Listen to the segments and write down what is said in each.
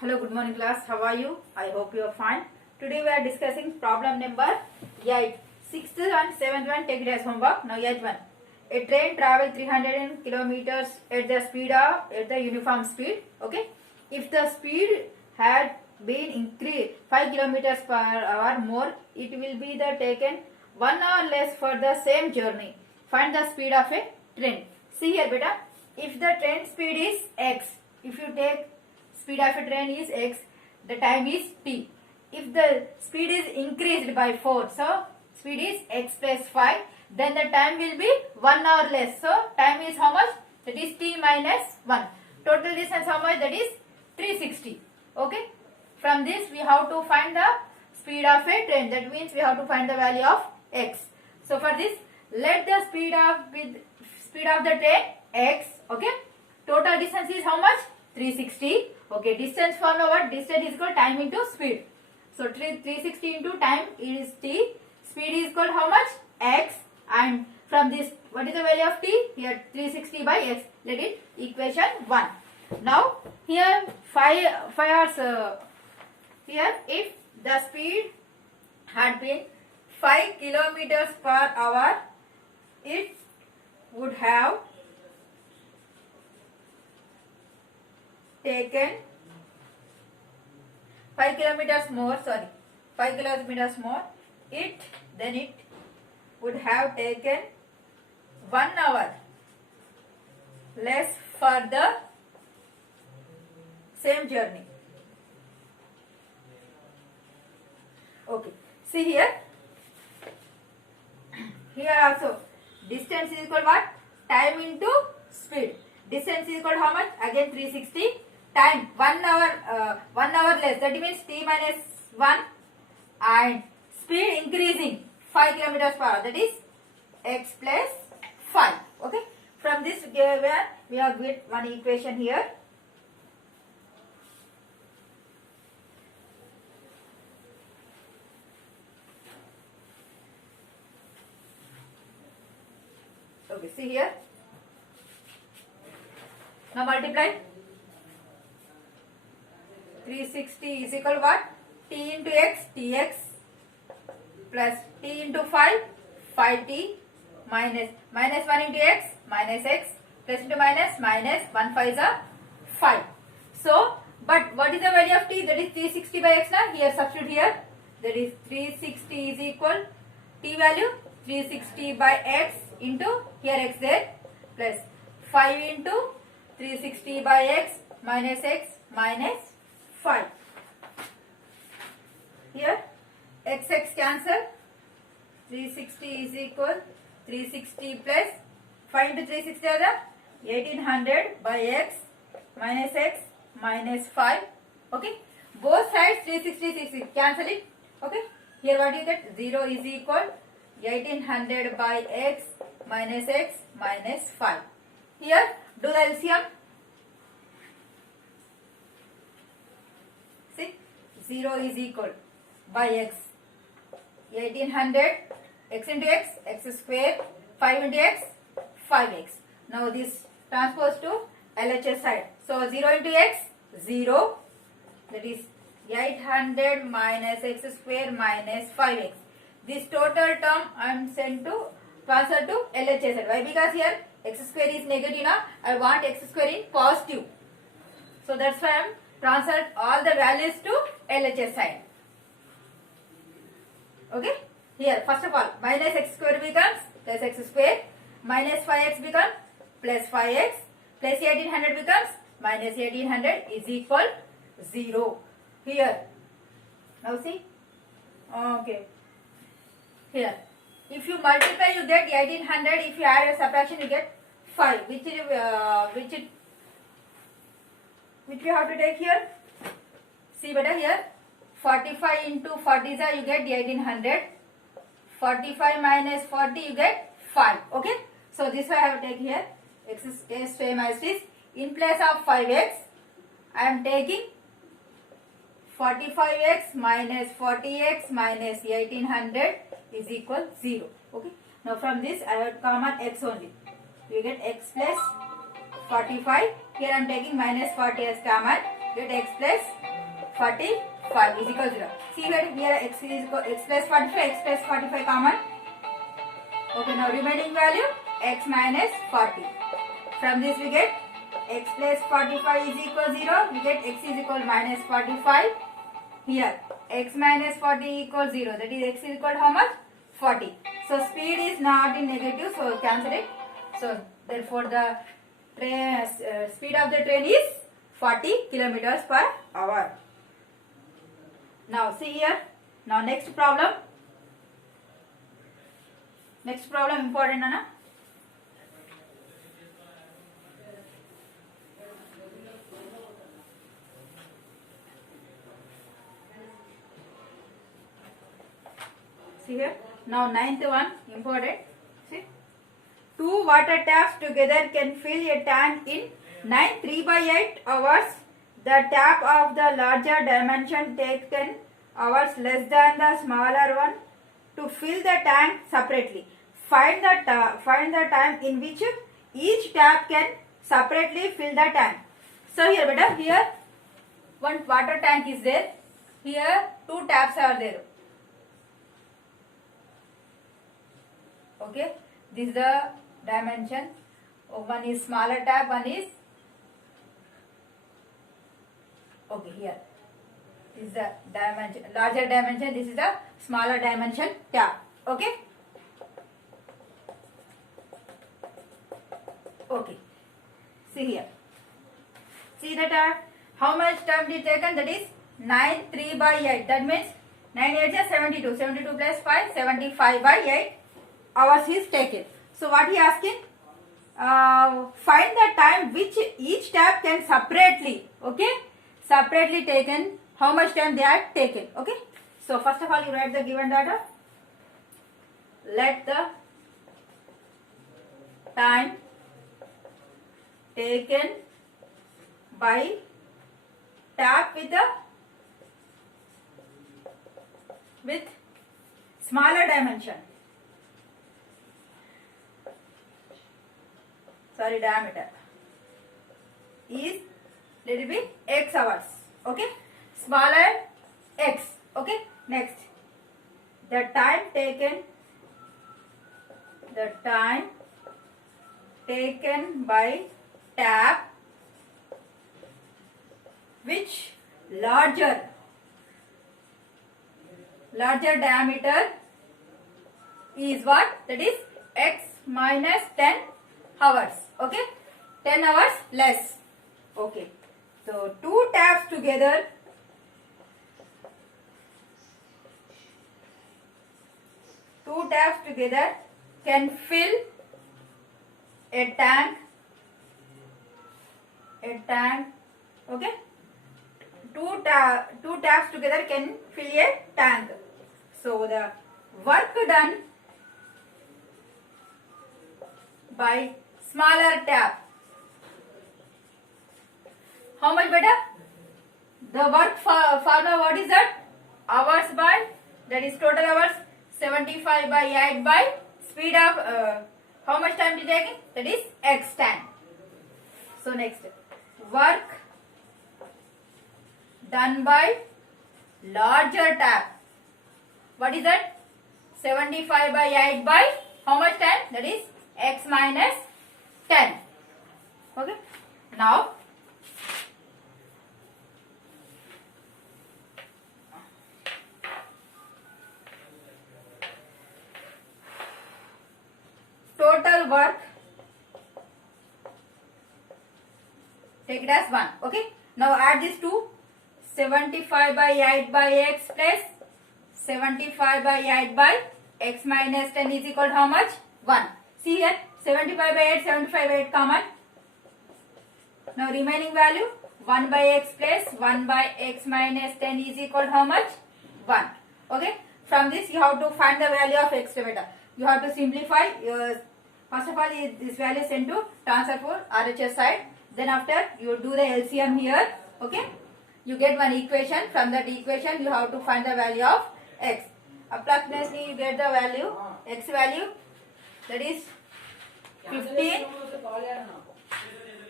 Hello, good morning class. How are you? I hope you are fine. Today we are discussing problem number 8. 6th and 7th one, take it as homework. Now 8th one. A train travels 300 kilometers at the uniform speed. Okay. If the speed had been increased 5 kilometers per hour more, it will be the taken 1 hour less for the same journey. Find the speed of a train. See here, beta. If the train speed is x, if you take speed of a train is x, the time is t. If the speed is increased by 4, so speed is x plus 5, then the time will be 1 hour less. So time is how much? That is t minus 1. Total distance how much? That is 360. Okay. From this we have to find the speed of a train. That means we have to find the value of x. So for this, let the speed of the train x. Okay. Total distance is how much? 360. Okay, distance for what? Distance is equal time into speed. So 360 into time is t. Speed is equal how much? X. And from this, what is the value of t? Here 360 by x. Let it equation 1. Now here 5 hours. Here if the speed had been 5 kilometers per hour, it would have taken 5 kilometers more, 5 kilometers more, it would have taken 1 hour less for the same journey. Okay, see here also distance is equal what? Time into speed. Distance is equal how much? Again 360. Time 1 hour less, that means t minus 1, and speed increasing 5 kilometers per hour, that is x plus 5. Okay, from this we have get one equation here. Okay, see here. Now multiply. 360 is equal to what? T into x, tx, plus t into 5, 5t, minus 1 into x, minus x, plus into minus, 1 5 is a 5. So, but what is the value of t? That is 360 by x now. Here substitute here. That is 360 is equal, t value 360 by x into, here x there, plus 5 into 360 by x, minus 5. Here x cancel. 360 is equal 360 plus 5 into 360 are the 1800 by x minus 5. Okay, both sides 360 cancel it. Okay, here what you get? 0 is equal 1800 by x minus 5. Here do the LCM. 0 is equal by x, 1800, x into x square, 5 into x, 5x. Now this transpose to LHS side. So 0 into x, 0, that is 800 minus x square minus 5x. This total term I am sent to transfer to LHS side. Why? Because here x square is negative now. I want x square in positive. So that's why I am transferred all the values to LHS side. Okay. Here first of all minus x square becomes plus x square, minus 5x becomes plus 5x, plus 1800 becomes minus 1800 is equal 0. Here now see. Okay. Here if you multiply you get 1800. If you add a subtraction you get 5, which we have to take here. See better here. 45 into 40 is you get 1800. 45 minus 40 you get 5. Okay. So this way I have to take here. X is same as this. In place of 5x I am taking 45x minus 40x minus 1800 is equal 0. Okay. Now from this I have common x only. You get x plus 45. Here I am taking minus 40 as common. Get x plus 45 is equal to 0. See here x is equal x plus 45, x plus 45 common. Okay, now remaining value x minus 40. From this we get x plus 45 is equal to 0. We get x is equal to minus 45. Here x minus 40 equals 0. That is x is equal to how much? 40. So speed is not in negative, so cancel it. So therefore the train, speed of the train is 40 kilometers per hour. Now see here. Now next problem. Next problem important, Anna. See here. Now ninth one important. See. 2 water taps together can fill a tank in 9 3/8 hours. The tap of the larger dimension taken hours less than the smaller one to fill the tank separately. Find the time in which each tap can separately fill the tank. So here beta, here one water tank is there. Here 2 taps are there. Okay, this is the dimension. One is smaller tap, one is okay here. This is the dimension, larger dimension. This is the smaller dimension tap. Okay. Okay. See here. See the tap. How much time did taken? That is 9 3/8. That means 9 8 is 72. 72 plus 5, 75/8 hours is taken. So what he asking? Find the time which each tap can separately, okay, separately taken. How much time they are taken? Okay. So first of all, you write the given data. Let the time taken by tap with smaller dimension. Sorry, diameter is little bit x hours. Okay, smaller x. Okay, next the time taken by tap which larger diameter is what? That is x minus 10 hours. Okay, 10 hours less. Okay, so 2 taps together can fill a tank. Okay, two taps together can fill a tank. So the work done by smaller tap, how much better? The work formula, what is that? Hours by, that is total hours 75/8 by speed of how much time did taking? That is x time. So next, work done by larger tap. What is that? 75/8 by how much time? That is x minus 10. Okay. Now total work, take it as 1. Okay. Now add this to 75/8 by x plus 75/8 by x minus 10 is equal to how much? 1. See here, 75/8, 75/8 common. Now remaining value 1 by x plus 1 by x minus 10 is equal to how much? 1. Okay. From this you have to find the value of x beta. You have to simplify. First of all, this value is sent to transfer for RHS side. Then after you do the LCM here. Okay. You get one equation. From that equation you have to find the value of x. Approximately you get the value, x value, that is 15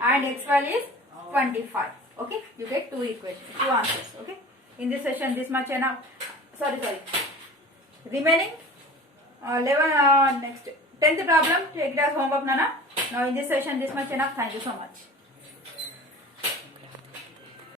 and x value is 25. Okay. You get 2 equations, 2 answers. Okay. In this session, this much enough. Sorry. Remaining 11 next 10th problem. Take it as homework, Nana. Now in this session, this much enough. Thank you so much.